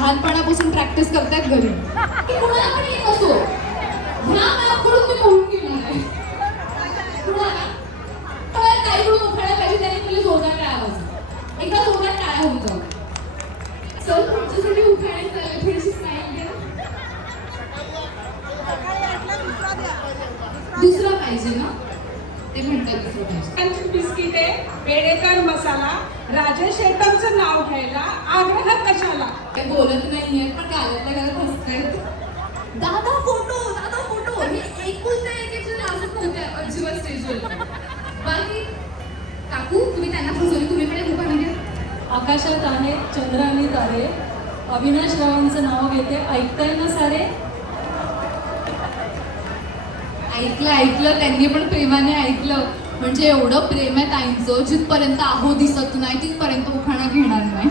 लहानपणापासून प्रॅक्टिस करतायत घरी की कुणाला पण येत असो ह्या मॅपकडून मी पळून गेलेलं आहे. कुणाला तर काहीकडून उखायला पाहिजे त्याने तुला जोरदार टाळ्या वाजव. एकदा जोरदार टाळ्या होऊन जाऊ. चल तुमच्यासाठी उखायला चालले थोडीशी स्माईल द्या. दुसरा पाहिजे ना ते म्हणतात दुसरं पाहिजे. बिस्किटे पेडेकर मसाला राजेश शेट्टरचं नाव घ्यायला आग्रह कशाला. ते बोलत नाहीये पण गावातल्या घरात हसतायत. दादा फोटो हे ऐकून नाही की लाजत नव्हते अजिबात स्टेजवर. बाकी काकू तुम्ही त्यांना फसवली तुम्ही पण एक उभा घ्या. आकाशात आहेत चंद्र आणि तारे अविनाश रावांचं नाव घेते ऐकताय ना सारे. ऐकलं त्यांनी पण प्रेमाने ऐकलं. म्हणजे एवढं प्रेम आहे ताईंचं जिथपर्यंत आहो दिसत नाही तिथपर्यंत उखाणा घेणार नाही.